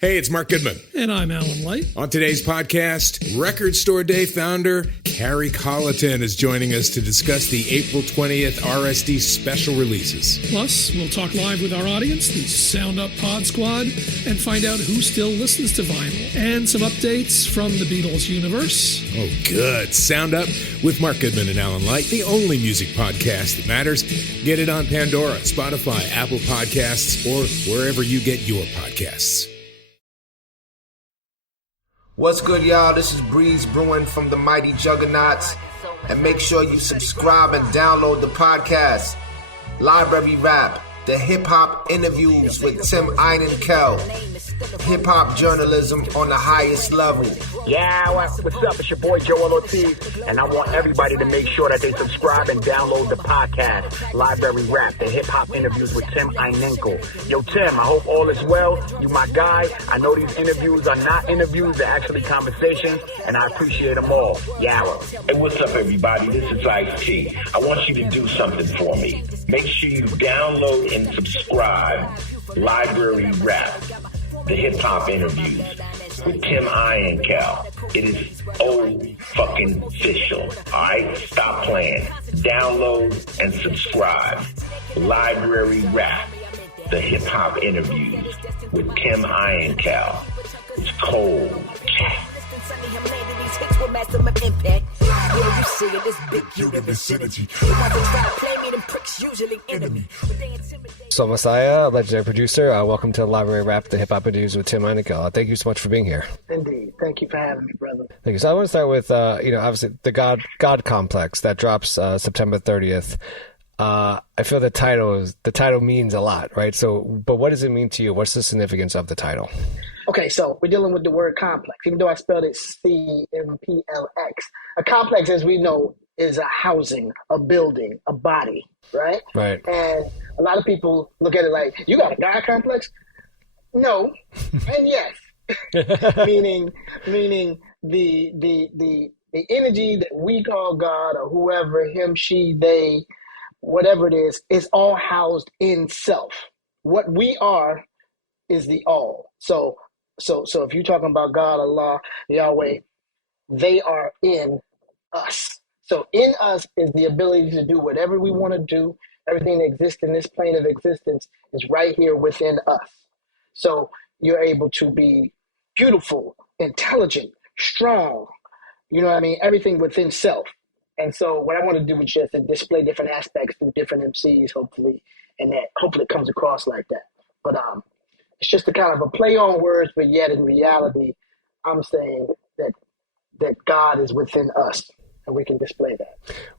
Hey, it's Mark Goodman. And I'm Alan Light. On today's podcast, Record Store Day founder Carrie Colleton is joining us to discuss the April 20th RSD special releases. Plus, we'll talk live with our audience, the Sound Up Pod Squad, and find out who still listens to vinyl. And some updates from the Beatles universe. Oh, good. Sound Up with Mark Goodman and Alan Light, the only music podcast that matters. Get it on Pandora, Spotify, Apple Podcasts, or wherever you get your podcasts. What's good, y'all? This is Breeze Brewing from the Mighty Juggernauts. And make sure you subscribe and download the podcast, Library Rap, the hip-hop interviews with Tim Einenkel. Hip-hop journalism on the highest level. Yeah, what's up? It's your boy Joel Ortiz, and I want everybody to make sure that they subscribe and download the podcast, Library Rap, the hip-hop interviews with Tim Einenkel. Yo, Tim, I hope all is well. You my guy. I know these interviews are not interviews, they're actually conversations, and I appreciate them all. Yawa. Hey, what's up, everybody? This is Ice-T. I want you to do something for me. Make sure you download and subscribe Library Rap, the hip-hop interviews with Tim Einenkel. It is fucking official. Alright? Stop playing. Download and subscribe. Library Rap, the hip-hop interviews with Tim Einenkel. It's cold. So Messiah, legendary producer, welcome to Library Rap, the hip-hop interviews with Tim Einenkel. Thank you so much for being here. Indeed. Thank you for having me, brother. Thank you. So I want to start with, obviously the God Complex that drops September 30th. I feel the title means a lot, right? So, but what does it mean to you? What's the significance of the title? Okay, so we're dealing with the word complex, even though I spelled it CMPLX. A complex, as we know, is a housing, a building, a body, right? Right. And a lot of people look at it like, you got a God complex? No, and yes. meaning the energy that we call God, or whoever, him, she, they, whatever it is all housed in self. What we are is the all. So if you're talking about God, Allah, Yahweh, they are in us. So in us is the ability to do whatever we want to do. Everything that exists in this plane of existence is right here within us. So you're able to be beautiful, intelligent, strong, you know what I mean? Everything within self. And so what I want to do is just to display different aspects through different MCs, hopefully, and that hopefully it comes across like that. But it's just a kind of a play on words, but yet in reality, I'm saying that God is within us, and we can display that.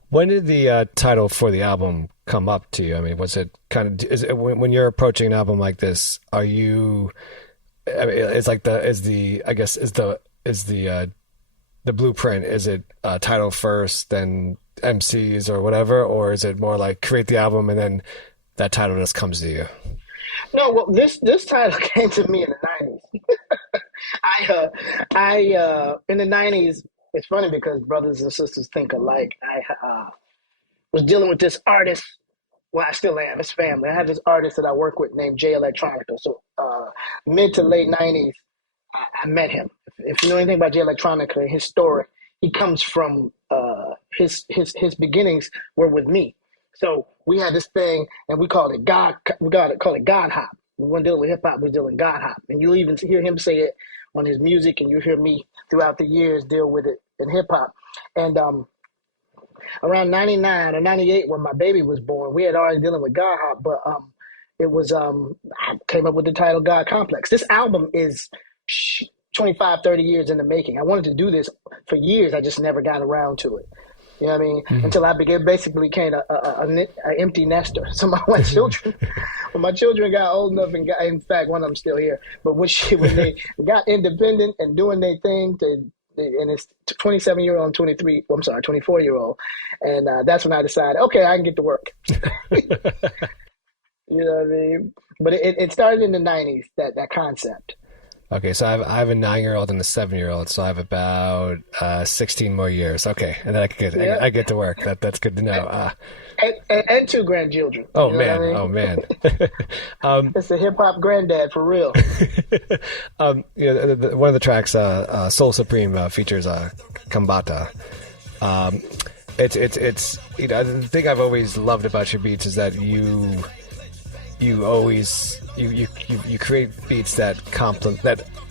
When did the title for the album come up to you? I mean, was it kind of when you're approaching an album like this? Are you? I mean, it's like the blueprint? Is it title first, then MCs or whatever, or is it more like create the album and then that title just comes to you? No, well, this title came to me in the 90s. I in the 90s, it's funny because brothers and sisters think alike. I was dealing with this artist. Well, I still am. It's family. I had this artist that I work with named Jay Electronica. So mid to late 90s, I met him. If you know anything about Jay Electronica, his story, he comes from his beginnings were with me. So we had this thing, and we called it God. Call it God Hop. We weren't dealing with hip hop. We were dealing God Hop, and you'll even hear him say it on his music, and you hear me throughout the years deal with it in hip hop. And around 99 or 98, when my baby was born, we had already dealing with God Hop, but it was I came up with the title God Complex. This album is 25, 30 years in the making. I wanted to do this for years. I just never got around to it. You know what I mean? Mm-hmm. Until I basically became an empty nester. So my children, when my children got old enough and got, in fact, one of them still here, but when they got independent and doing their thing, and it's 27-year-old and 24-year-old. And that's when I decided, okay, I can get to work. You know what I mean? But it started in the 90s, that concept. Okay, so I have a 9-year-old and a 7-year-old, so I have about 16 more years. Okay, and then I get to work. That's good to know. And 2 grandchildren. Oh you know man, what I mean? oh man. It's a hip hop granddad for real. One of the tracks, Soul Supreme, features Kambata. It's the thing I've always loved about your beats is that you always create beats that complement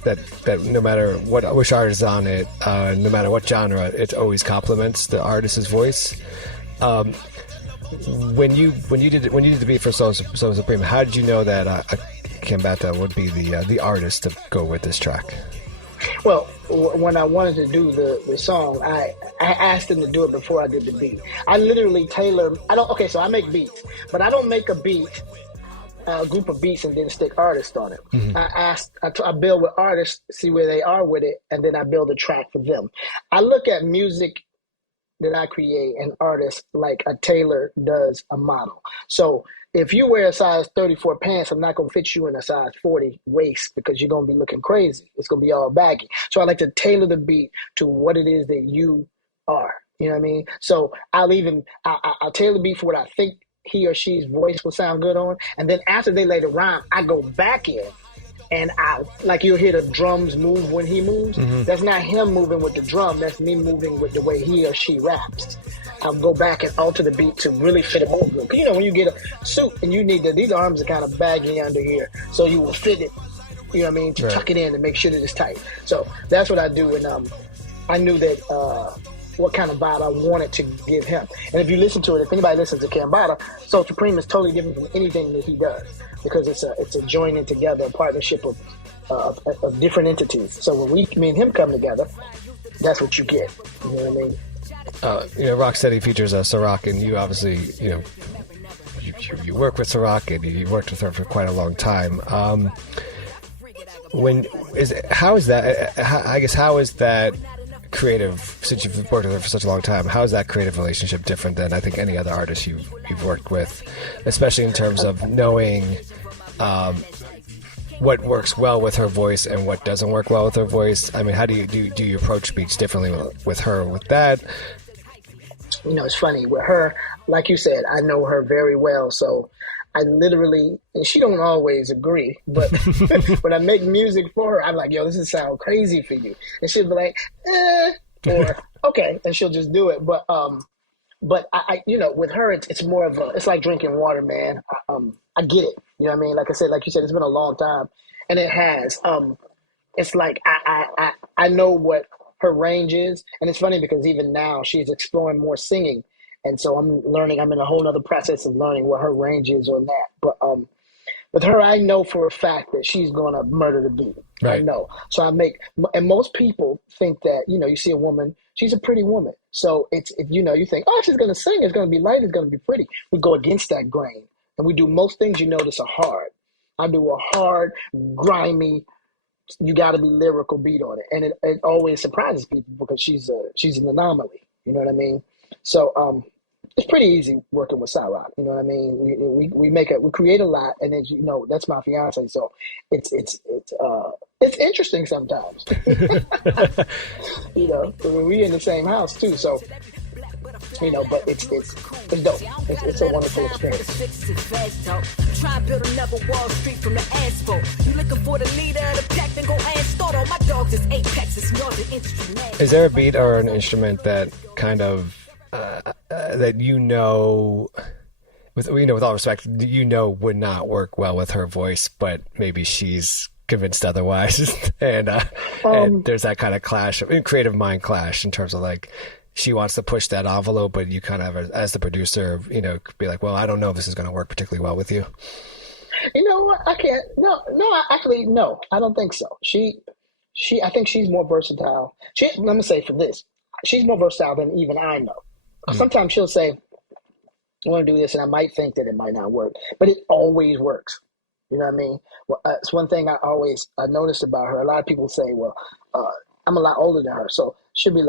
that no matter which artist is on it, no matter what genre, it always complements the artist's voice. When you did the beat for Soul Supreme, how did you know that Kambata would be the artist to go with this track? Well, when I wanted to do the song, I asked him to do it before I did the beat. I literally tailor. So I make beats, but I don't make a beat, a group of beats, and then stick artists on it. Mm-hmm. I build with artists, see where they are with it, and then I build a track for them. I look at music that I create and artists like a tailor does a model. So if you wear a size 34 pants, I'm not going to fit you in a size 40 waist because you're going to be looking crazy. It's going to be all baggy. So I like to tailor the beat to what it is that you are. You know what I mean? So I'll tailor the beat for what I think he or she's voice will sound good on. And then after they lay the rhyme, I go back in and like you'll hear the drums move when he moves. Mm-hmm. That's not him moving with the drum. That's me moving with the way he or she raps. I'll go back and alter the beat to really fit it more good. Because, when you get a suit and you need these arms are kind of baggy under here, so you will fit it, you know what I mean, to tuck it in and make sure that it's tight. So that's what I do. And I knew that what kind of vibe I wanted to give him. And if you listen to it, if anybody listens to Kambata, Soul Supreme is totally different from anything that he does because it's a joining together, a partnership of different entities. So when me and him come together, that's what you get. You know what I mean? Rocksteady features Ciroc, and you obviously, you work with Ciroc, and you worked with her for quite a long time. How is that creative, since you've worked with her for such a long time, how is that creative relationship different than I think any other artist you've worked with, especially in terms of knowing what works well with her voice and what doesn't work well with her voice? I mean, how do you approach beats differently with her with that? It's funny with her, like you said, I know her very well, so I literally, and she don't always agree, but when I make music for her, I'm like, yo, this is sound crazy for you. And she'll be like, or okay, and she'll just do it. But I with her, it's more of it's like drinking water, man. I get it. You know what I mean? Like I said, like you said, it's been a long time, and it has. It's like I know what her range is, and it's funny because even now she's exploring more singing. And so I'm learning, I'm in a whole other process of learning what her range is on that. But with her, I know for a fact that she's going to murder the beat. Right. I know. So and most people think that, you see a woman, she's a pretty woman. So you think, oh, she's going to sing, it's going to be light, it's going to be pretty. We go against that grain. And we do most things, that's a hard. I do a hard, grimy, you got to be lyrical beat on it. And it always surprises people because she's an anomaly. You know what I mean? So it's pretty easy working with Ciroc. You know what I mean? We create a lot, and then that's my fiance. So it's interesting sometimes. We're in the same house too. So but it's dope. It's a wonderful experience. Try and build another Wall Street from the asphalt. You looking for the leader of the pack, then go and start all my dogs is Apex, it's northern industry man. Is there a beat or an instrument that kind of that with all respect, would not work well with her voice, but maybe she's convinced otherwise, and there's that kind of clash, creative mind clash in terms of like she wants to push that envelope, but you kind of, as the producer, could be like, well, I don't know if this is going to work particularly well with you. I can't. No, actually, no, I don't think so. I think she's more versatile. Let me say for this, she's more versatile than even I know. Sometimes she'll say, I want to do this, and I might think that it might not work, but it always works. You know what I mean? Well, it's one thing I noticed about her. A lot of people say, well, I'm a lot older than her, so they'll be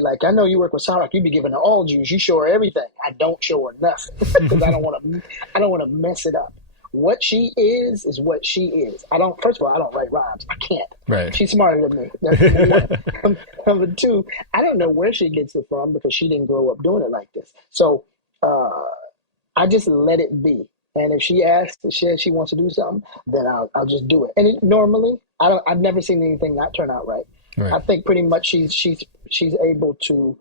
like, I know you work with Ciroc, you be giving her all juice, you show her everything. I don't show her nothing because I don't want to mess it up. what she is what she is. First of all, I don't write rhymes. I can't. Right. She's smarter than me. That's number one. Number two, I don't know where she gets it from because she didn't grow up doing it like this. So I just let it be. And if she asks, she wants to do something, then I'll just do it. And normally, I've never seen anything not turn out right. Right. I think pretty much she's able to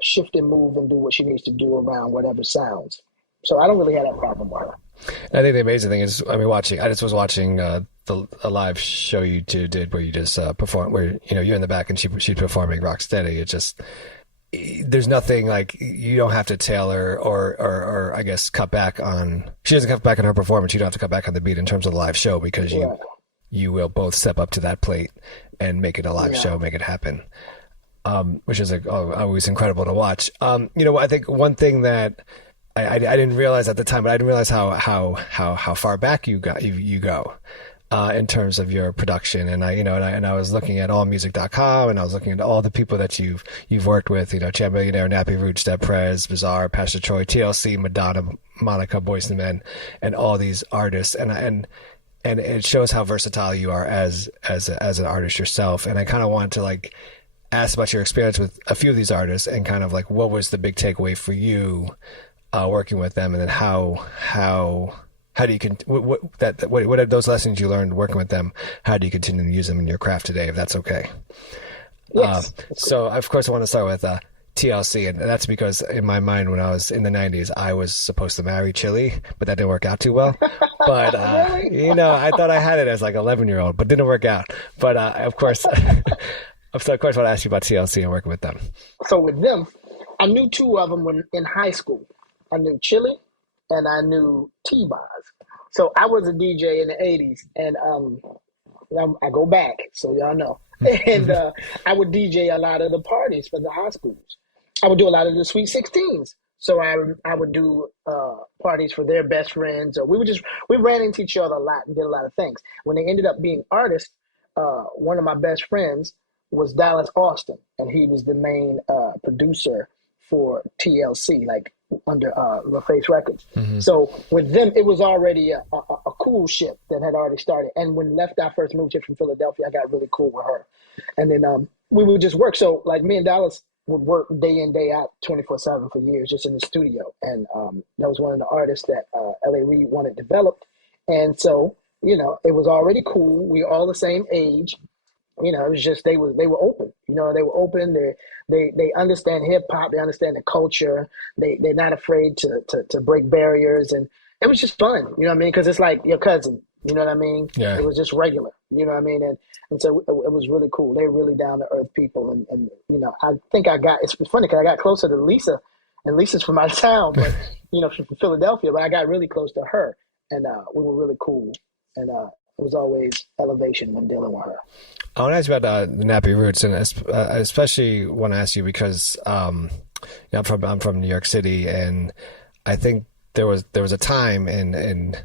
shift and move and do what she needs to do around whatever sounds. So I don't really have that problem with her. I think the amazing thing is, I just was watching a live show you two did where you just perform, where you're in the back and she's performing Rocksteady. It just, there's nothing like, you don't have to tailor or I guess cut back on. She doesn't cut back on her performance. You don't have to cut back on the beat in terms of the live show because you will both step up to that plate and make it a live show, make it happen. Which is always incredible to watch. I think one thing that I didn't realize at the time, but I didn't realize how far back you go in terms of your production. And I was looking at allmusic.com and I was looking at all the people that you've worked with, Champ Millionaire, Nappy Roots, Prez, Bizarre, Pastor Troy, TLC, Madonna, Monica, Boyz II Men, and all these artists. And it shows how versatile you are as an artist yourself. And I kind of want to ask about your experience with a few of these artists and kind of what was the big takeaway for you working with them, and then how do you what are those lessons you learned working with them? How do you continue to use them in your craft today, if that's okay? Yes. So of course I want to start with TLC, and that's because in my mind when I was in the 90s I was supposed to marry Chili, but that didn't work out too well. But really? I thought I had it as 11-year-old, but didn't work out. But of course. So of course I want to ask you about TLC and working with them. So with them, I knew two of them when in high school. I knew Chili and I knew T-Boz. So I was a DJ in the 80s, and I go back, so y'all know. And I would DJ a lot of the parties for the high schools. I would do a lot of the Sweet 16s. So I would do parties for their best friends. Or we ran into each other a lot and did a lot of things. When they ended up being artists, one of my best friends was Dallas Austin, and he was the main producer for TLC, under LaFace Records. Mm-hmm. So with them, it was already a cool ship that had already started. And when Left Eye first moved here from Philadelphia, I got really cool with her. And then we would just work. So me and Dallas would work day in, day out, 24/7 for years, just in the studio. And that was one of the artists that L.A. Reid wanted developed. And so, it was already cool. We were all the same age. It was just they were open. They were open. They understand hip hop. They understand the culture. They're not afraid to break barriers, and it was just fun. You know what I mean? Because it's like your cousin. You know what I mean? Yeah. It was just regular. You know what I mean? And so it was really cool. They're really down to earth people, and I think it's funny because I got closer to Lisa, and Lisa's from out of town, but she's from Philadelphia. But I got really close to her, and we were really cool, and it was always elevation when dealing with her. I want to ask you about the Nappy Roots, and especially want to ask you because I'm from New York City, and I think there was a time in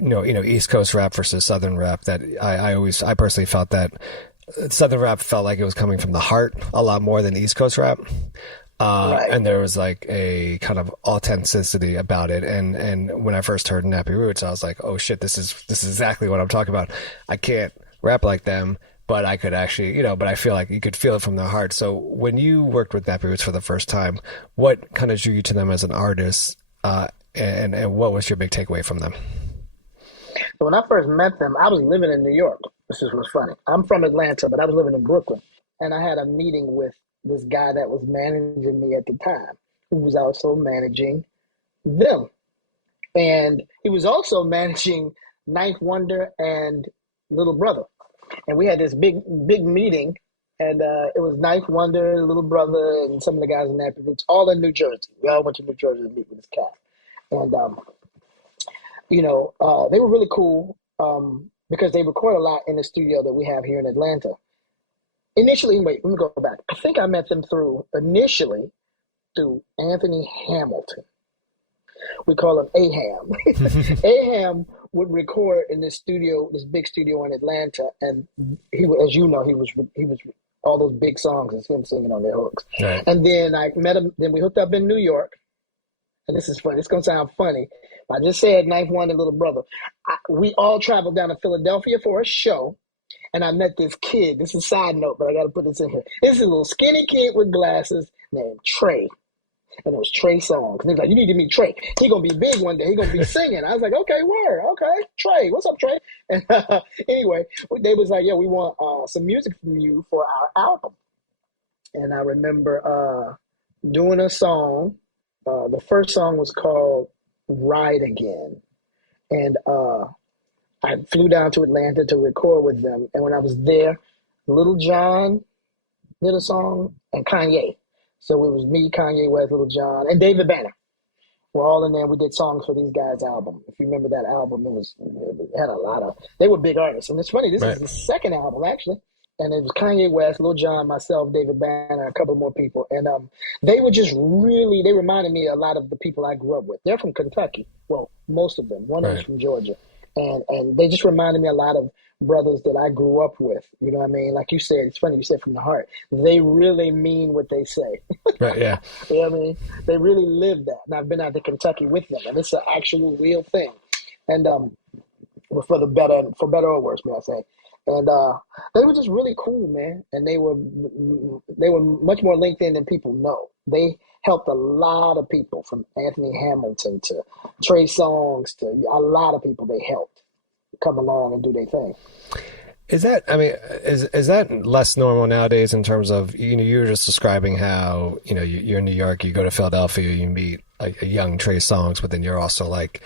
East Coast rap versus Southern rap that I personally felt that Southern rap felt like it was coming from the heart a lot more than East Coast rap. Right. And there was a kind of authenticity about it. And when I first heard Nappy Roots, I was like, oh shit, this is exactly what I'm talking about. I can't rap like them, but I could actually, but I feel like you could feel it from their heart. So when you worked with Nappy Roots for the first time, what kind of drew you to them as an artist? And what was your big takeaway from them? So when I first met them, I was living in New York. This is what's funny. I'm from Atlanta, but I was living in Brooklyn. And I had a meeting with this guy that was managing me at the time, who was also managing them. And he was also managing Ninth Wonder and Little Brother. And we had this big meeting, and it was Ninth Wonder, Little Brother, and some of the guys in Nappy Roots, all in New Jersey. We all went to New Jersey to meet with this cat. And, they were really cool because they record a lot in the studio that we have here in Atlanta. Initially, wait, let me go back. I think I met them initially through Anthony Hamilton. We call him Aham. Aham would record in this studio, this big studio in Atlanta, and he, as you know, he was all those big songs. It's him singing on their hooks. Right. And then I met him. Then we hooked up in New York, and this is funny. It's gonna sound funny. I just said Knife One and Little Brother. We all traveled down to Philadelphia for a show, and I met this kid. This is a side note, but I got to put this in here. This is a little skinny kid with glasses named Trey. And it was Trey Songz. And he was like, you need to meet Trey. He going to be big one day. He going to be singing. I was like, okay, word. Okay, Trey. What's up, Trey? And anyway, they was like, yeah, we want some music from you for our album. And I remember doing a song. The first song was called Ride Again. And I flew down to Atlanta to record with them. And when I was there, Little John did a song and Kanye. So it was me, Kanye West, Little John, and David Banner. We're all in there. We did songs for these guys' album. If you remember that album, it had a lot of, they were big artists. And it's funny, this is the second album, actually. And it was Kanye West, Lil Jon, myself, David Banner, a couple more people. And they were just really, they reminded me a lot of the people I grew up with. They're from Kentucky. Well, most of them. One of them from Georgia. And they just reminded me a lot of brothers that I grew up with. You know what I mean? Like you said, it's funny, you said from the heart. They really mean what they say. Right, yeah. You know what I mean? They really live that. And I've been out to Kentucky with them. And it's an actual real thing. And for better or worse, may I say. And they were just really cool, man. And they were much more linked in than people know. They helped a lot of people, from Anthony Hamilton to Trey Songz to a lot of people. They helped come along and do their thing. Is that, I mean, is that less normal nowadays in terms of, you know, you were just describing how, you know, you're in New York, you go to Philadelphia, you meet a young Trey Songz, but then you're also like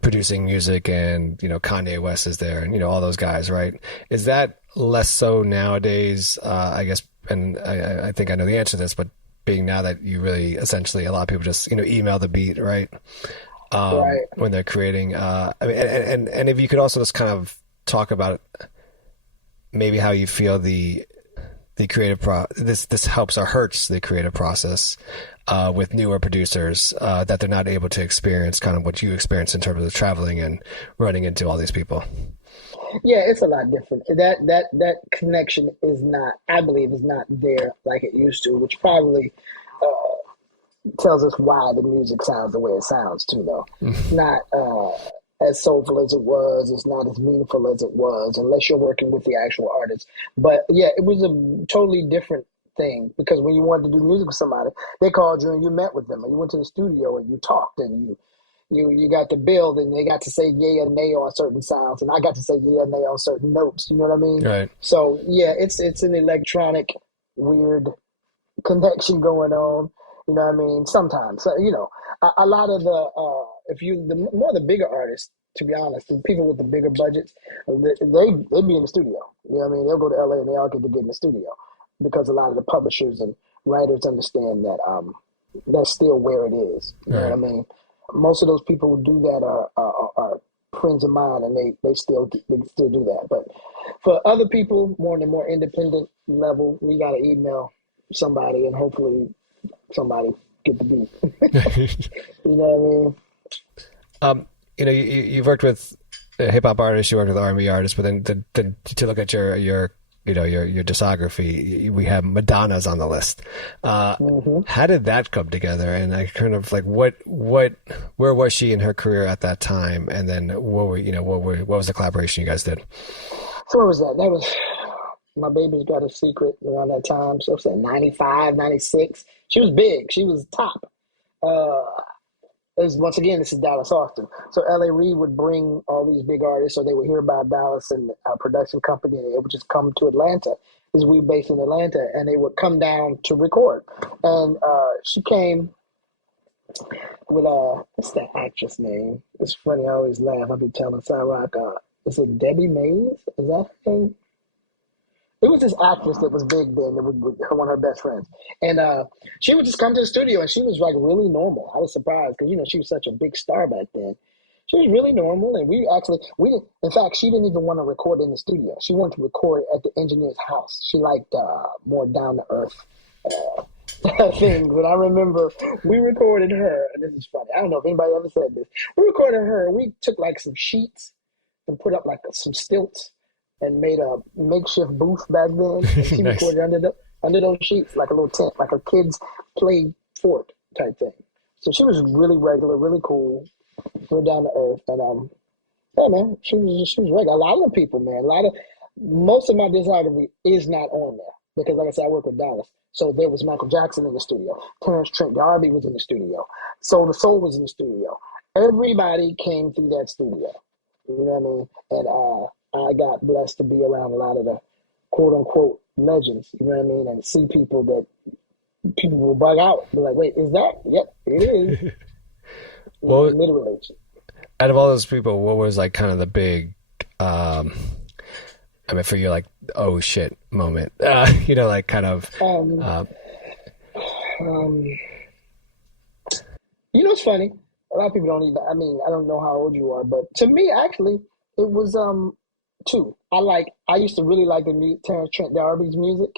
producing music, and, you know, Kanye West is there, and, you know, all those guys, right? Is that less so nowadays, I guess, and I think I know the answer to this, but being now that you really, essentially, a lot of people just, you know, email the beat, right? When they're creating, I mean, and if you could also just kind of talk about maybe how you feel the creative this helps or hurts the creative process with newer producers that they're not able to experience kind of what you experience in terms of traveling and running into all these people. Yeah, it's a lot different. That connection is not, I believe, is not there like it used to, which probably tells us why the music sounds the way it sounds too, though. It's not as soulful as it was. It's not as meaningful as it was, unless you're working with the actual artist. But yeah, it was a totally different thing, because when you wanted to do music with somebody, they called you and you met with them, and you went to the studio and you talked, and you got to build, and they got to say yay or nay on certain sounds, and I got to say yay or nay on certain notes. You know what I mean? Right. So yeah, it's an electronic, weird connection going on. You know what I mean? Sometimes, you know, a lot of the bigger artists, to be honest, the people with the bigger budgets, they be in the studio. You know what I mean? They'll go to LA and they all get in the studio, because a lot of the publishers and writers understand that that's still where it is. You know what I mean? Most of those people who do that are friends of mine, and they still do that. But for other people, more on the more independent level, we got to email somebody, and hopefully somebody get the beat. You know what I mean? You know, you've worked with hip hop artists, you worked with R&B artists, but then to look at your you know, your discography, we have Madonna's on the list. How did that come together? And I kind of like, where was she in her career at that time? And then what was the collaboration you guys did? So what was that? That was My Baby's Got a Secret around that time. So I said 95, 96. She was big. She was top. Once again, this is Dallas, Austin. So L.A. Reid would bring all these big artists, so they would hear about Dallas and our production company, and they would just come to Atlanta, because we were based in Atlanta, and they would come down to record. And she came with, what's that actress name? It's funny, I always laugh. I'll be telling Cyrock, is it Debbie Mays? Is that her name? It was this actress that was big then, that was one of her best friends. And she would just come to the studio, and she was like really normal. I was surprised, because, you know, she was such a big star back then. She was really normal, and in fact, she didn't even want to record in the studio. She wanted to record at the engineer's house. She liked more down-to-earth things. And I remember we recorded her, and this is funny. I don't know if anybody ever said this. We recorded her. We took like some sheets and put up like some stilts, and made a makeshift booth back then. And she recorded under those sheets, like a little tent, like a kid's play fort type thing. So she was really regular, really cool, real down to earth, and yeah, man, she was regular. A lot of people, man, most of my discography is not on there because, like I said, I work with Dallas. So there was Michael Jackson in the studio, Terrence Trent D'Arby was in the studio, Soul to Soul was in the studio. Everybody came through that studio. You know what I mean? And I got blessed to be around a lot of the quote unquote legends. You know what I mean? And see people that people will bug out. Be like, wait, is that? Yep, it is. Well, literally. Out of all those people, what was like kind of the big, I mean, for you, like, oh shit moment, you know, like kind of, you know, it's funny. A lot of people don't even, I mean, I don't know how old you are, but to me, actually, it was, two. I used to really like Terrence Trent D'Arby's music.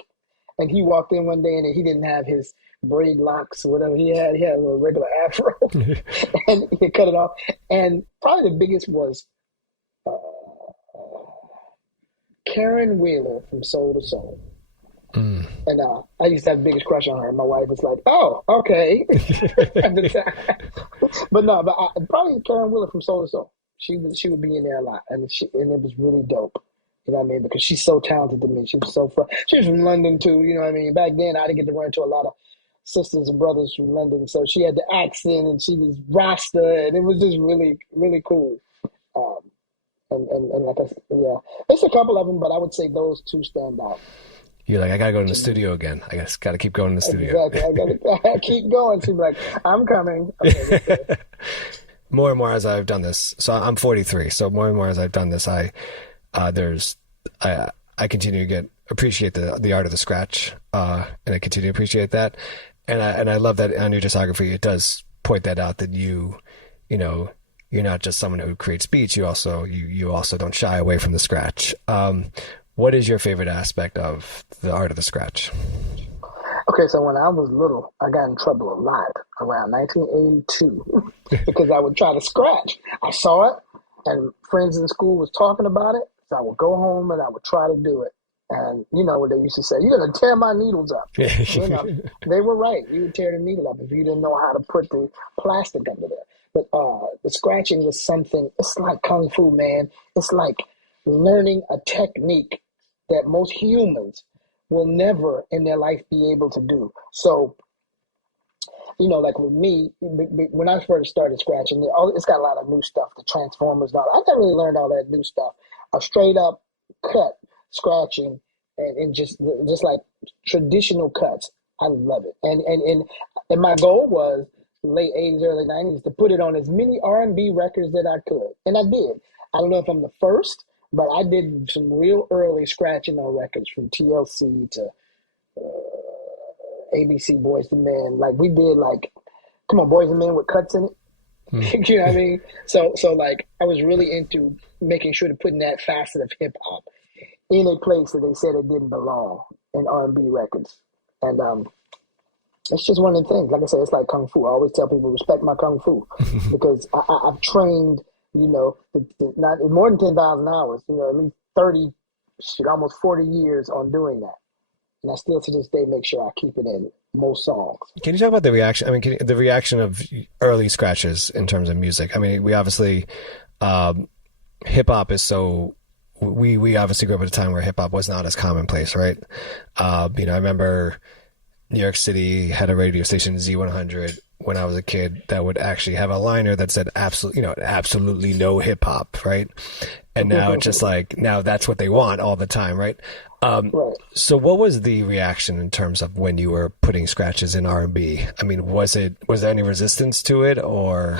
And he walked in one day and he didn't have his braid locks or whatever he had. He had a little regular afro and he cut it off. And probably the biggest was Karen Wheeler from Soul to Soul. And I used to have the biggest crush on her. My wife was like, "Oh, okay." At the time. But probably Karen Wheeler from Soul to Soul. She would be in there a lot, and it was really dope. You know what I mean? Because she's so talented to me. She was so fun. She was from London too. You know what I mean? Back then, I didn't get to run into a lot of sisters and brothers from London, so she had the accent, and she was Rasta, and it was just really, really cool. And like I said, yeah, there's a couple of them, but I would say those two stand out. You're like, I gotta go to the studio again. I just gotta keep going to the studio. Exactly. I gotta keep going. She's like, I'm coming. Okay. More and more as I've done this. So I'm 43. So more and more as I've done this, I continue to appreciate the art of the scratch, and I continue to appreciate that, and I love that on your discography it does point that out, that you know you're not just someone who creates beats, you also don't shy away from the scratch. What is your favorite aspect of the art of the scratch? Okay, so when I was little, I got in trouble a lot around 1982 because I would try to scratch. I saw it, and friends in school was talking about it. So I would go home and I would try to do it. And you know what they used to say, you're going to tear my needles up. You know, they were right. You would tear the needle up if you didn't know how to put the plastic under there. But the scratching was something, it's like Kung Fu, man. It's like learning a technique that most humans will never in their life be able to do. So, you know, like with me, when I first started scratching, it's got a lot of new stuff, the Transformers and all. I never really learned all that new stuff. A straight up cut scratching and just like traditional cuts. I love it. And my goal was late 80s, early 90s to put it on as many R&B records that I could. And I did. I don't know if I'm the first, but I did some real early scratching on records from TLC to ABC, Boyz II Men. Like we did come on, Boyz II Men with cuts in it. You know what I mean? So like I was really into making sure to putting that facet of hip hop in a place that they said it didn't belong in R&B records. And it's just one of the things. Like I said, it's like Kung Fu. I always tell people respect my Kung Fu because I've trained, you know, not more than 10,000 hours, you know, at least 30, almost 40 years on doing that. And I still to this day make sure I keep it in most songs. Can you talk about the reaction? I mean, the reaction of early scratches in terms of music. I mean, we obviously, hip hop is so, we obviously grew up at a time where hip hop was not as commonplace, right? You know, I remember New York City had a radio station, Z100, when I was a kid, that would actually have a liner that said absolutely no hip hop, right? And now it's just like, now that's what they want all the time, right? Right. So what was the reaction in terms of when you were putting scratches in R&B? I mean, was there any resistance to it, or?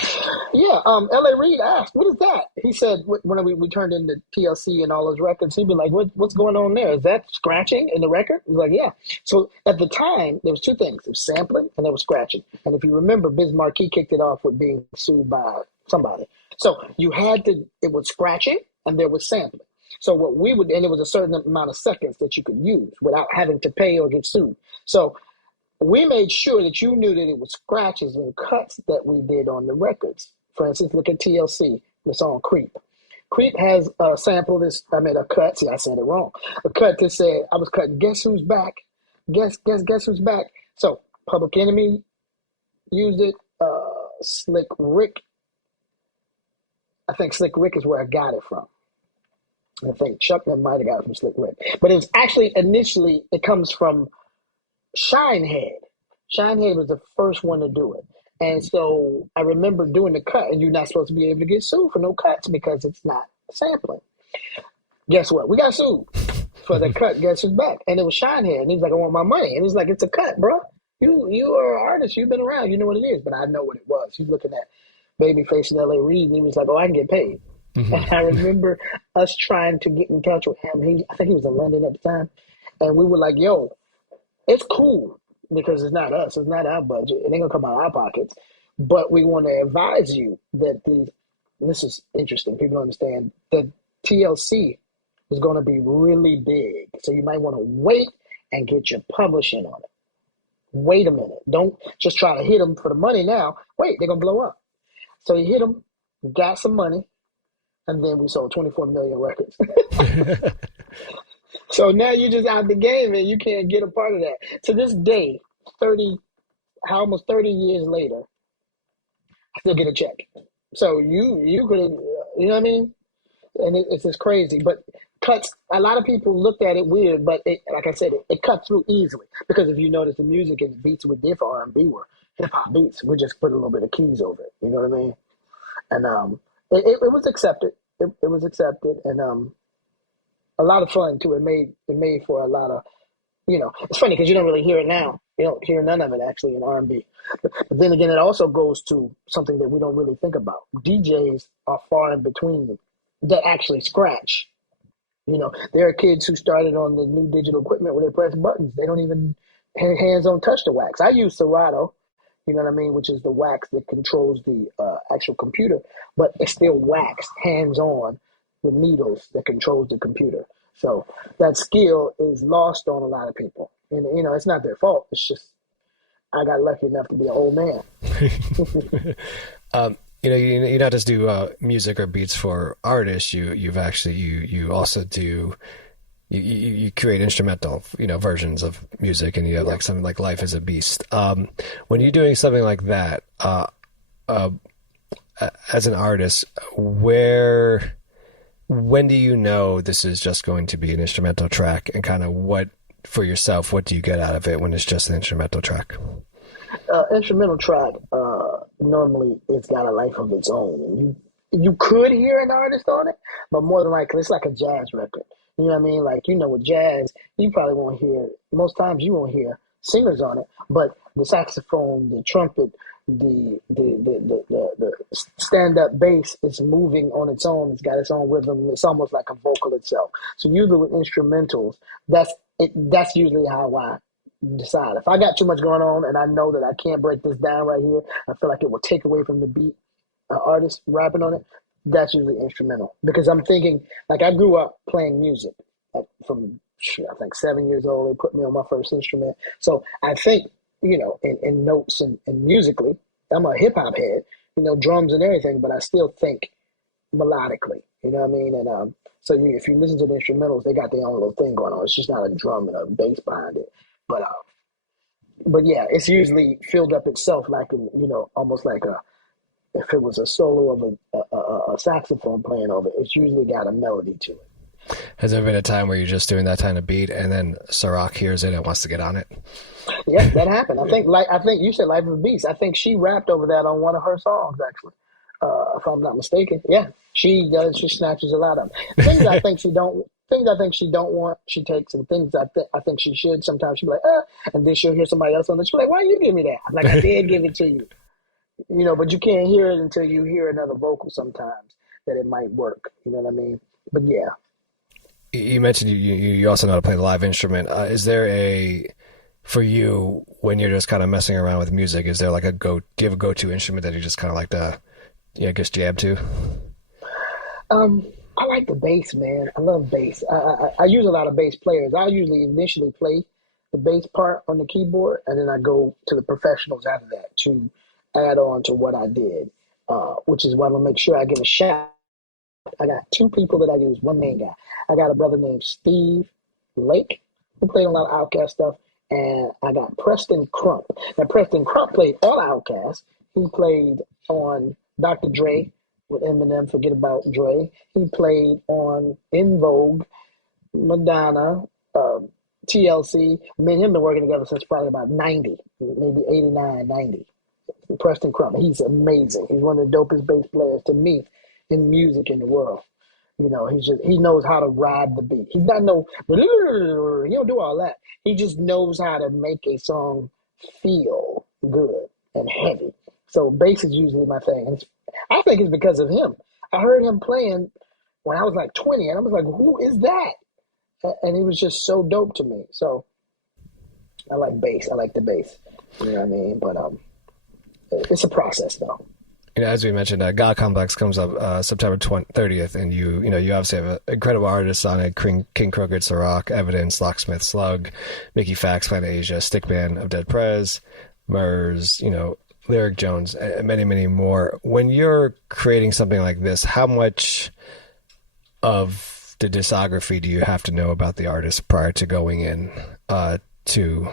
Yeah, L.A. Reid asked, what is that? He said, when we turned into TLC and all those records, he'd be like, what's going on there? Is that scratching in the record? He was like, yeah. So at the time, there was two things. There was sampling and there was scratching. And if you remember, Biz Markie kicked it off with being sued by somebody. So it was scratching and there was sampling. So what we would, and it was a certain amount of seconds that you could use without having to pay or get sued. So we made sure that you knew that it was scratches and cuts that we did on the records. For instance, look at TLC, the song Creep. Creep has a sample, a cut, see, I said it wrong. A cut that said, I was cutting, guess who's back? Guess who's back? So Public Enemy used it. Slick Rick. I think Slick Rick is where I got it from. I think Chuck might have got it from Slick Rick. But it was actually initially, it comes from Shinehead. Shinehead was the first one to do it. And so I remember doing the cut, and you're not supposed to be able to get sued for no cuts because it's not sampling. Guess what? We got sued for the cut. Guess who's back? And it was Shinehead. And he was like, I want my money. And he's like, it's a cut, bro. You are an artist. You've been around. You know what it is. But I know what it was. He's looking at Babyface and L.A. Reid, and he was like, oh, I can get paid. Mm-hmm. And I remember us trying to get in touch with him. I think he was in London at the time. And we were like, yo, it's cool because it's not us. It's not our budget. It ain't going to come out of our pockets. But we want to advise you that this is interesting. People don't understand that TLC is going to be really big. So you might want to wait and get your publishing on it. Wait a minute. Don't just try to hit them for the money now. Wait, they're going to blow up. So you hit them, got some money, and then we sold 24 million records. So now you're just out the game and you can't get a part of that. To this day, almost 30 years later, I still get a check. So you could have, you know what I mean? And it's just crazy. But cuts, a lot of people looked at it weird, but like I said, it cut through easily. Because if you notice, the music and the beats we did for R&B were hip-hop beats. We just put a little bit of keys over it. You know what I mean? And it was accepted. It was accepted. And a lot of fun, too. It made for a lot of, it's funny because you don't really hear it now. You don't hear none of it, actually, in R&B. But then again, it also goes to something that we don't really think about. DJs are far in between that actually scratch. There are kids who started on the new digital equipment where they press buttons. They don't even, hands don't touch the wax. I use Serato, you know what I mean, which is the wax that controls the actual computer, but it's still wax, hands-on, with needles that controls the computer. So that skill is lost on a lot of people. And, it's not their fault. It's just I got lucky enough to be an old man. You not just do music or beats for artists. You also do you create instrumental versions of music, and you have like something like Life is a Beast. When you're doing something like that, as an artist, when do you know this is just going to be an instrumental track, and kind of what for yourself, what do you get out of it when it's just an instrumental track? Instrumental track, normally it's got a life of its own. And you could hear an artist on it, but more than likely it's like a jazz record. You know what I mean? Like, with jazz, you probably won't hear, most times you won't hear singers on it, but the saxophone, the trumpet, the stand-up bass is moving on its own. It's got its own rhythm. It's almost like a vocal itself. So usually with instrumentals, that's usually how I decide. If I got too much going on and I know that I can't break this down right here, I feel like it will take away from the beat, artist rapping on it, that's usually instrumental. Because I'm thinking, like, I grew up playing music from, I think 7 years old. They put me on my first instrument. So I think, in notes and musically, I'm a hip hop head, drums and everything, but I still think melodically, you know what I mean? And so if you listen to the instrumentals, they got their own little thing going on. It's just not a drum and a bass behind it. But yeah, it's usually filled up itself like, almost like if it was a solo of a saxophone playing over it, it's usually got a melody to it. Has there been a time where you're just doing that kind of beat and then Ciroc hears it and wants to get on it? Yeah, that happened. I think you said Life of a Beast. I think she rapped over that on one of her songs, actually, if I'm not mistaken. Yeah, she does. She snatches a lot of them. Things I think she don't want, she takes, and things I think she should. Sometimes she'll be like, and then she'll hear somebody else on it. She'll be like, why you give me that? I'm like, I did give it to you. But you can't hear it until you hear another vocal sometimes that it might work. You know what I mean? But yeah. You mentioned you also know how to play the live instrument. Is there for you, when you're just kind of messing around with music, is there like do you have a go-to instrument that you just kind of like to, just jam to? I like the bass, man. I love bass. I use a lot of bass players. I usually initially play the bass part on the keyboard, and then I go to the professionals after that to add on to what I did, which is why I'm going to make sure I give a shout. I got two people that I use, one main guy. I got a brother named Steve Lake, who played a lot of Outkast stuff, and I got Preston Crump. Now, Preston Crump played all Outkast. He played on Dr. Dre with Eminem, Forget About Dre. He played on In Vogue, Madonna, TLC. Me and him been working together since probably about 90, maybe 89, 90. Preston Crump, he's amazing. He's one of the dopest bass players to me in music in the world. You know, he knows how to ride the beat. He's not he don't do all that. He just knows how to make a song feel good and heavy. So bass is usually my thing. And I think it's because of him. I heard him playing when I was like 20, and I was like, who is that? And he was just so dope to me. So I like bass. I like the bass. You know what I mean? But it's a process, though. You know, as we mentioned, God CMPLX comes up September 30th, and you obviously have incredible artists on it: King Crooked, Ciroc, Evidence, Locksmith, Slug, Mickey Fax, Planet Asia, Stickman of Dead Prez, Murs, Lyric Jones, and many, many more. When you're creating something like this, how much of the discography do you have to know about the artist prior to going in to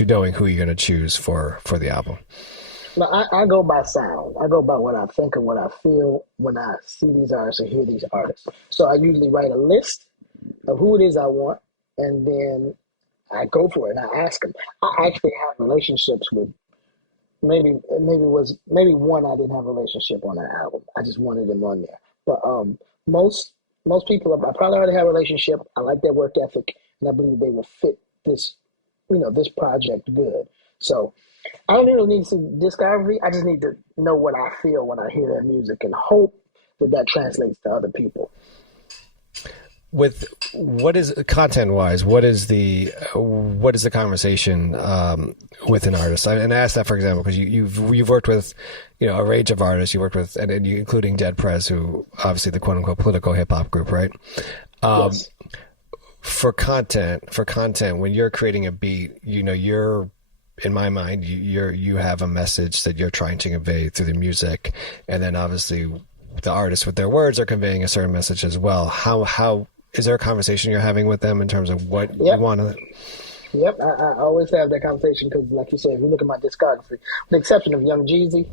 knowing who you're going to choose for the album? No, I go by sound. I go by what I think and what I feel when I see these artists or hear these artists. So I usually write a list of who it is I want, and then I go for it and I ask them. I actually have relationships with maybe one I didn't have a relationship on that album. I just wanted them on there. But most people, I probably already have a relationship. I like their work ethic, and I believe they will fit this project good. So I don't really need to see discography. I just need to know what I feel when I hear their music and hope that translates to other people. With what is content-wise, what is the conversation with an artist? And I ask that, for example, because you've worked with a range of artists. You worked with and you, including Dead Prez, who obviously the quote-unquote political hip-hop group, right? Yes. For content, when you're creating a beat, you're, in my mind, you have a message that you're trying to convey through the music, and then obviously the artists with their words are conveying a certain message as well. How is there a conversation you're having with them in terms of what you want to? Yep, I always have that conversation because, like you said, if you look at my discography, with the exception of Young Jeezy,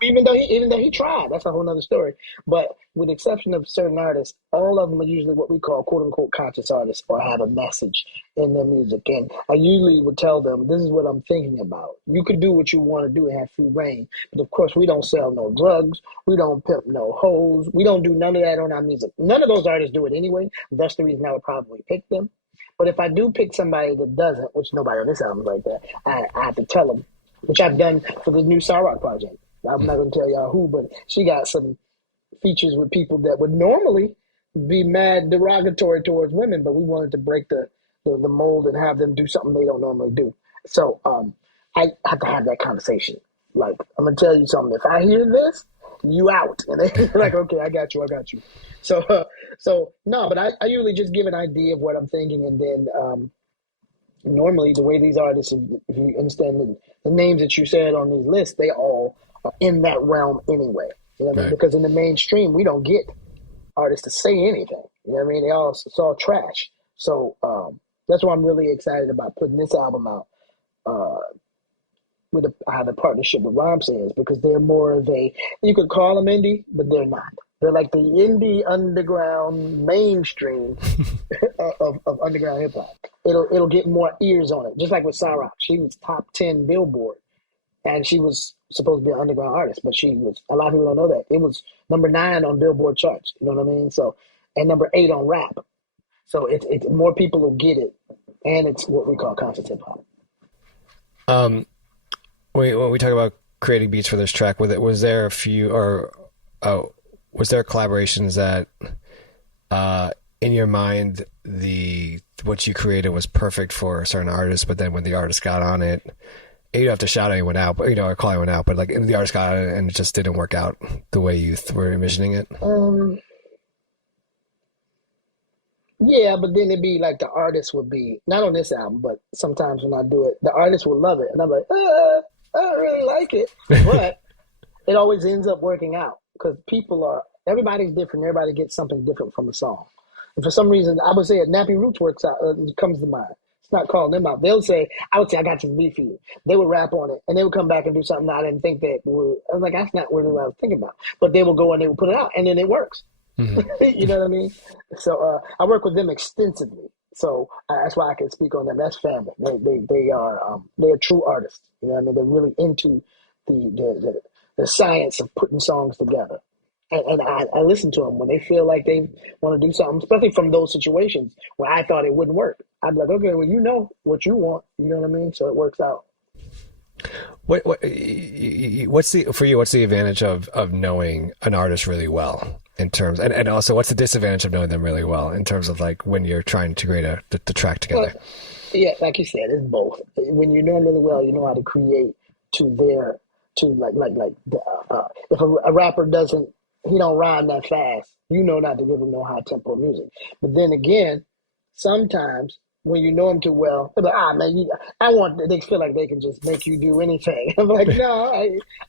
even though he tried, that's a whole nother story. But with the exception of certain artists, all of them are usually what we call "quote unquote" conscious artists or have a message in their music. And I usually would tell them, "This is what I'm thinking about. You can do what you want to do and have free reign, but of course, we don't sell no drugs, we don't pimp no hoes, we don't do none of that on our music. None of those artists do it anyway. That's the reason I would probably pick them." But if I do pick somebody that doesn't, which nobody on this album is like that, I have to tell them, which I've done for the new Ciroc project. I'm not going to tell y'all who, but she got some features with people that would normally be mad derogatory towards women, but we wanted to break the mold and have them do something they don't normally do. So I have to have that conversation. Like, I'm going to tell you something. If I hear this, you out. And they're like, okay, I got you. So no, but I usually just give an idea of what I'm thinking, and then normally the way these artists, if you understand the names that you said on these lists, they all are in that realm anyway. You know what I mean? Because in the mainstream, we don't get artists to say anything. You know what I mean? It's all trash. So that's why I'm really excited about putting this album out. I have a partnership with Rhyme Sayers because they're more of you could call them indie, but they're not. They're like the indie underground mainstream of underground hip hop. It'll get more ears on it, just like with Ciroc. She was top 10 Billboard, and she was supposed to be an underground artist, but she was. A lot of people don't know that it was number 9 on Billboard charts. You know what I mean? So, and number 8 on rap. So it's more people will get it, and it's what we call conscious hip hop. When we talk about creating beats for this track, was there a few was there collaborations that in your mind what you created was perfect for a certain artist, but then when the artist got on it, you don't have to shout anyone out, but or call anyone out, but like the artist got on it and it just didn't work out the way you were envisioning it? Yeah, but then it'd be like the artist would be, not on this album, but sometimes when I do it, the artist will love it. And I'm like, I don't really like it. But it always ends up working out because everybody's different. Everybody gets something different from a song. And for some reason, I would say Nappy Roots works out, comes to mind. not calling them out. They'll say, I would say, I got this beat for you. They would rap on it, and they would come back and do something I didn't think that would. I was like, that's not really what I was thinking about. But they will go and they will put it out, and then it works. Mm-hmm. You know what I mean? So I work with them extensively. So that's why I can speak on them. That's family. They are they're true artists. You know what I mean? They're really into the science of putting songs together. And I listen to them when they feel like they want to do something, especially from those situations where I thought it wouldn't work. I'd be like, okay, well, you know what you want. You know what I mean? So it works out. What's the advantage of knowing an artist really well in terms, and also what's the disadvantage of knowing them really well in terms of like when you're trying to create the track together? Yeah, like you said, it's both. When you know them really well, you know how to create if a rapper he don't rhyme that fast, you know not to give him no high tempo music. But then again, sometimes when you know them too well, they're like, man, they feel like they can just make you do anything. I'm like, no,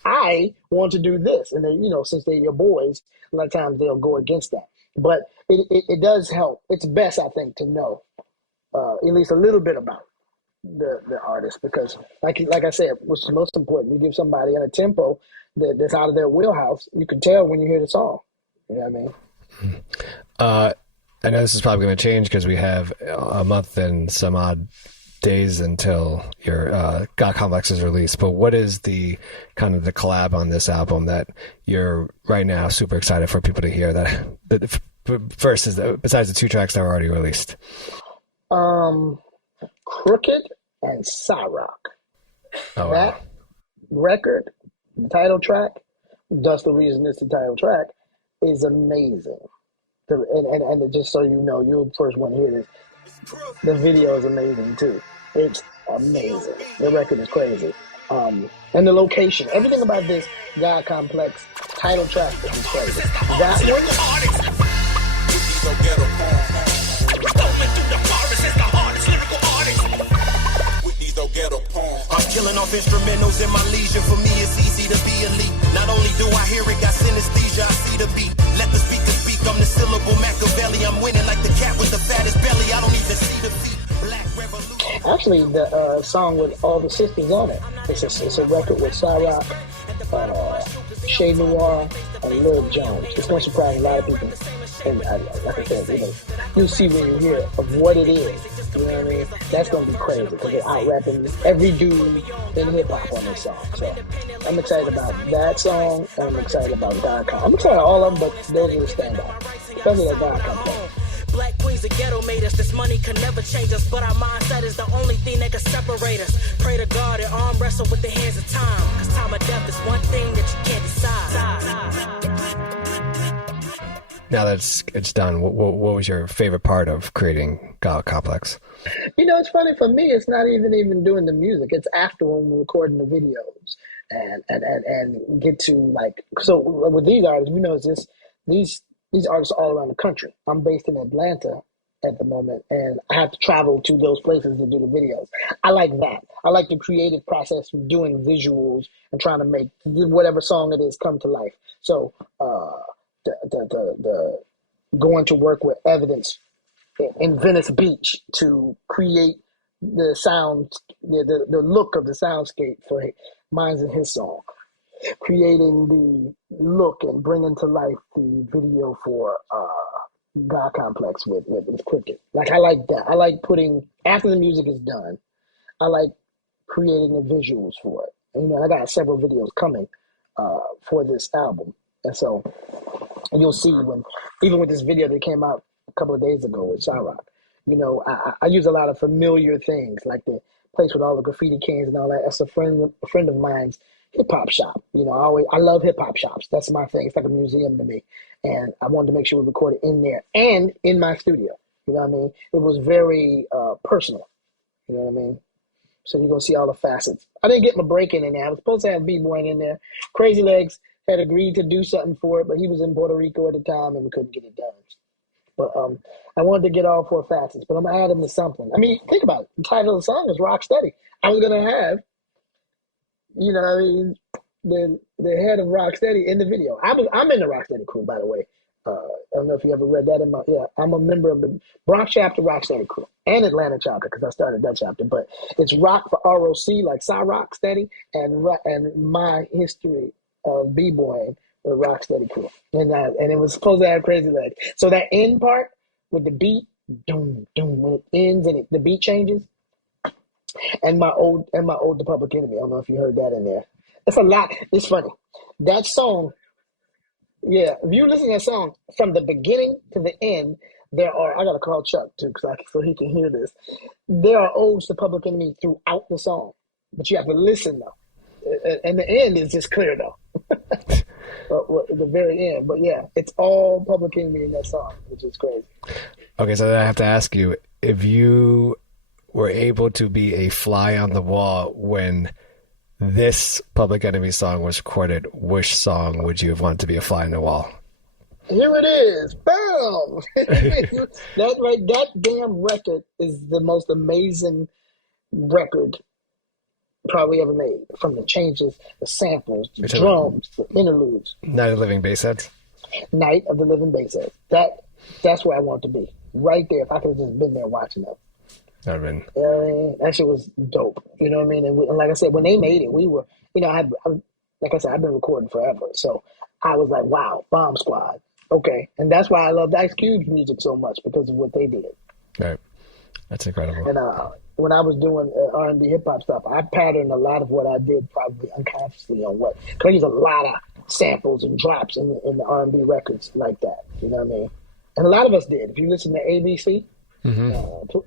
I want to do this. And they, since they're your boys, a lot of times they'll go against that. But it does help. It's best, I think, to know at least a little bit about the artist, because like I said, what's the most important, you give somebody in a tempo that's out of their wheelhouse, you can tell when you hear the song. You know what I mean? I know this is probably going to change because we have a month and some odd days until your God CMPLX is released, but what is the kind of the collab on this album that you're right now super excited for people to hear, that first is besides the 2 tracks that were already released? Crooked and Cyrock. Oh, wow. That record, the title track, thus the reason it's the title track, is amazing. And just so you know, you'll first want to hear this. The video is amazing too. It's amazing. The record is crazy. And the location, everything about this God CMPLX title track is crazy. That one. I'm killing off instrumentals in my leisure. For me, it's easy to be elite. Not only do I hear it, got synesthesia, I see the beat. Let the speaker speak, I'm the syllable Machiavelli. I'm winning like the cat with the fattest belly. I don't even see the feet. Black Revolution. Actually, the song with all the sisters on it. It's a record with Cyrock, Shay Noir, and Lil Jones. It's going to surprise a lot of people. And like I said, you'll see when you hear of what it is. You know what I mean? That's going to be crazy because they're out rapping every dude in hip hop on this song. So I'm excited about that song, and I'm excited about God CMPLX. I'm excited about all of them, but those are the standout, especially that God CMPLX. Black queens, the ghetto made us. This money can never change us, but our mindset is the only thing that can separate us. Pray to God and arm wrestle with the hands of time, because time of death is one thing that you can't decide. Now that it's done, what was your favorite part of creating God CMPLX? It's funny for me. It's not even doing the music. It's after when we're recording the videos and get to like. So with these artists, it's these artists all around the country. I'm based in Atlanta at the moment, and I have to travel to those places to do the videos. I like that. I like the creative process of doing visuals and trying to make whatever song it is come to life. So. The going to work with Evidence in Venice Beach to create the sound, the look of the soundscape for Mine's and His song, creating the look and bringing to life the video for God CMPLX with Cricket. Like, I like that. I like putting, after the music is done, I like creating the visuals for it. And, I got several videos coming for this album. And so you'll see even with this video that came out a couple of days ago with Cyrock, I use a lot of familiar things, like the place with all the graffiti cans and all that. That's a friend of mine's hip hop shop. I love hip hop shops. That's my thing. It's like a museum to me. And I wanted to make sure we recorded in there and in my studio. You know what I mean? It was very personal. You know what I mean? So you're going to see all the facets. I didn't get my break-in there. I was supposed to have B-Boy in there. Crazy Legs had agreed to do something for it, but he was in Puerto Rico at the time and we couldn't get it done. But I wanted to get all 4 facets, but I'm going to add him to something. I mean, think about it. The title of the song is Rock Steady. I was going to have, the head of Rock Steady in the video. I'm in the Rock Steady crew, by the way. I don't know if you ever read that I'm a member of the Bronx chapter, Rocksteady crew, and Atlanta chapter because I started that chapter. But it's rock for ROC, like Cy Rocksteady, and my history of b-boying with Rocksteady crew, and it was supposed to have Crazy Legs. So that end part with the beat, doom doom, when it ends and the beat changes, and my old The Public Enemy. I don't know if you heard that in there. It's a lot. It's funny. That song. Yeah, if you listen to that song from the beginning to the end, I gotta call Chuck too, so he can hear this. There are odes to Public Enemy throughout the song, but you have to listen though. And the end is just clear though, at the very end. But yeah, it's all Public Enemy in that song, which is crazy. Okay, so then I have to ask you, if you were able to be a fly on the wall when this Public Enemy song was recorded, which song would you have wanted to be a fly on the wall? Here it is. Bam! That damn record is the most amazing record probably ever made. From the changes, the samples, the drums, the interludes. Night of the Living Bassheads? Night of the Living Bassheads. That's where I want to be. Right there. If I could have just been there watching them. I mean, that shit was dope. You know what I mean? And like I said, when they made it, we were, like I said, I've been recording forever. So I was like, wow, Bomb Squad. Okay. And that's why I loved Ice Cube's music so much, because of what they did. Right. That's incredible. And when I was doing R&B hip hop stuff, I patterned a lot of what I did probably unconsciously on because I use a lot of samples and drops in the R&B records like that. You know what I mean? And a lot of us did. If you listen to ABC,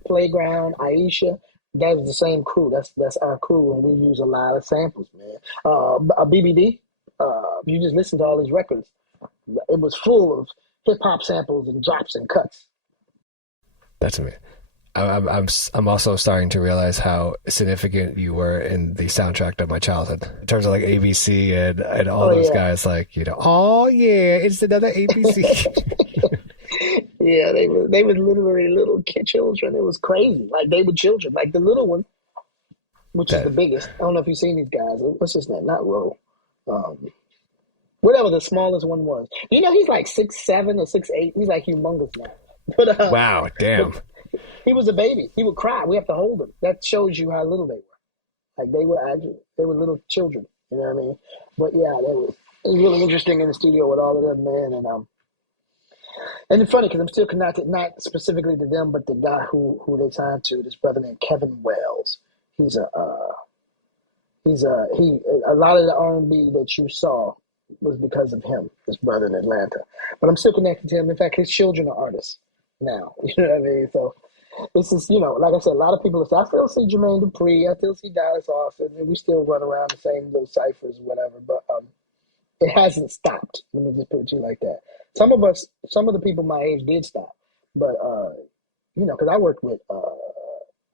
Playground, Aisha, that was the same crew. That's our crew, and we use a lot of samples, man. BBD, you just listen to all these records. It was full of hip hop samples and drops and cuts. That's amazing. I'm also starting to realize how significant you were in the soundtrack of my childhood in terms of like ABC and all those guys. Like, oh yeah, it's another ABC. Yeah, they were literally little children. It was crazy. Like, they were children. Like, the little one, which is the biggest. I don't know if you've seen these guys. What's his name? Not Ro. Whatever the smallest one was. He's like 6'7" or 6'8". He's like humongous now. But, wow, damn. He was a baby. He would cry. We have to hold him. That shows you how little they were. Like, they were little children. You know what I mean? But yeah, it was really interesting in the studio with all of them, man. And it's funny because I'm still connected, not specifically to them, but the guy who they signed to, this brother named Kevin Wells. He's a lot of the R&B that you saw was because of him, this brother in Atlanta. But I'm still connected to him. In fact, his children are artists now. You know what I mean? So this is, like I said, a lot of people, I still see Jermaine Dupri, I still see Dallas Austin, and we still run around the same little ciphers or whatever, but it hasn't stopped. Let me just put it to you like that. Some of the people my age did stop, but because I worked with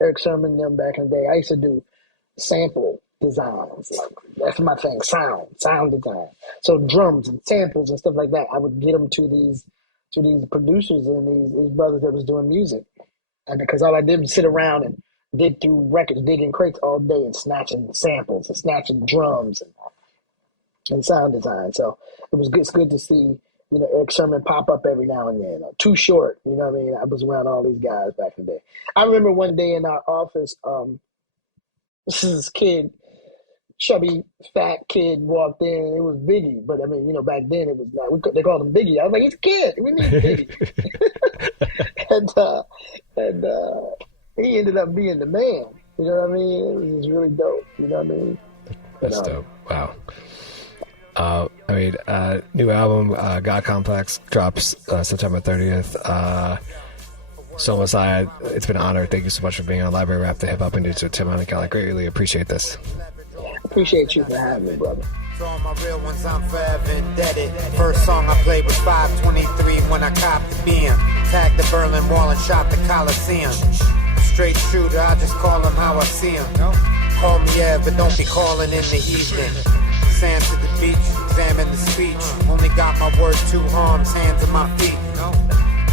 Eric Sermon and them back in the day. I used to do sample designs. Like, that's my thing, sound design. So drums and samples and stuff like that, I would get them to these producers and these brothers that was doing music, and because all I did was sit around and dig through records, digging crates all day and snatching samples and snatching drums and sound design. So it's good to see. Eric Sermon pop up every now and then. Too Short, you know what I mean? I was around all these guys back in the day. I remember one day in our office, this kid, chubby, fat kid walked in. It was Biggie, but I mean, back then it was not. They called him Biggie. I was like, he's a kid. We need Biggie. and he ended up being the man. You know what I mean? It was really dope. You know what I mean? That's dope. Wow. New album, God CMPLX, drops September 30th. So Messiah, it's been an honor. Thank you so much for being on Library Rap, the Hip Hop Industry with Tim Heineke. I greatly appreciate this. Appreciate you for having me, brother. To all my real ones, I'm forever indebted. First song I played was 523 when I copped the BM. Tagged the Berlin Wall and shot the Coliseum. Straight shooter, I just call him how I see him. Call me Ed, but don't be calling in the evening. Sand to the beach, examine the speech. Only got my word, 2 arms, hands and my feet.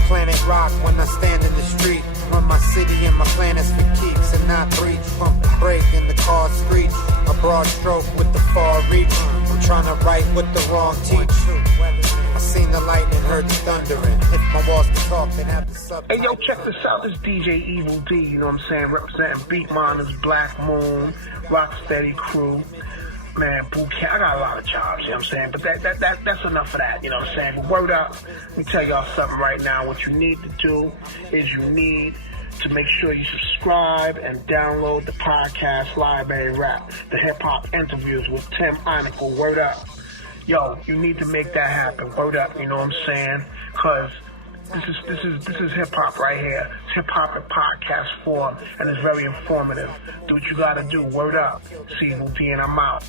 Planet rock when I stand in the street. Run my city and my planets for keeps and not breach. Pump the brake and the car screech. A broad stroke with the far reach. I'm trying to write what the wrong teach. I Seen the lightning, heard the thundering. If my walls could talk, then have the subtitles. Hey, yo, check this out. This DJ Evil D, you know what I'm saying? Representing Beat Miners, Black Moon, Rocksteady Crew. Man, boot camp. I got a lot of jobs, you know what I'm saying? But that's enough of that, you know what I'm saying? But word up, let me tell y'all something right now. What you need to do is you need to make sure you subscribe and download the podcast Library Rap, the hip-hop interviews with Tim Einenkel. Word up. Yo, you need to make that happen. Word up, you know what I'm saying? Because this is hip-hop right here. It's hip-hop in podcast form, and it's very informative. Do what you gotta do. Word up. See you, and I'm out.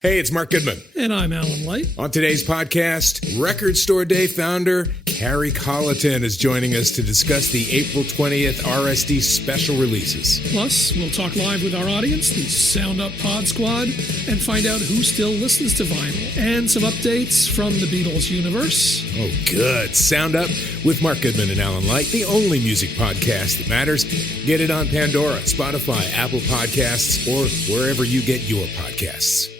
Hey, it's Mark Goodman. And I'm Alan Light. On today's podcast, Record Store Day founder Carrie Colleton is joining us to discuss the April 20th RSD special releases. Plus, we'll talk live with our audience, the Sound Up Pod Squad, and find out who still listens to vinyl. And some updates from the Beatles universe. Oh, good. Sound Up with Mark Goodman and Alan Light, the only music podcast that matters. Get it on Pandora, Spotify, Apple Podcasts, or wherever you get your podcasts.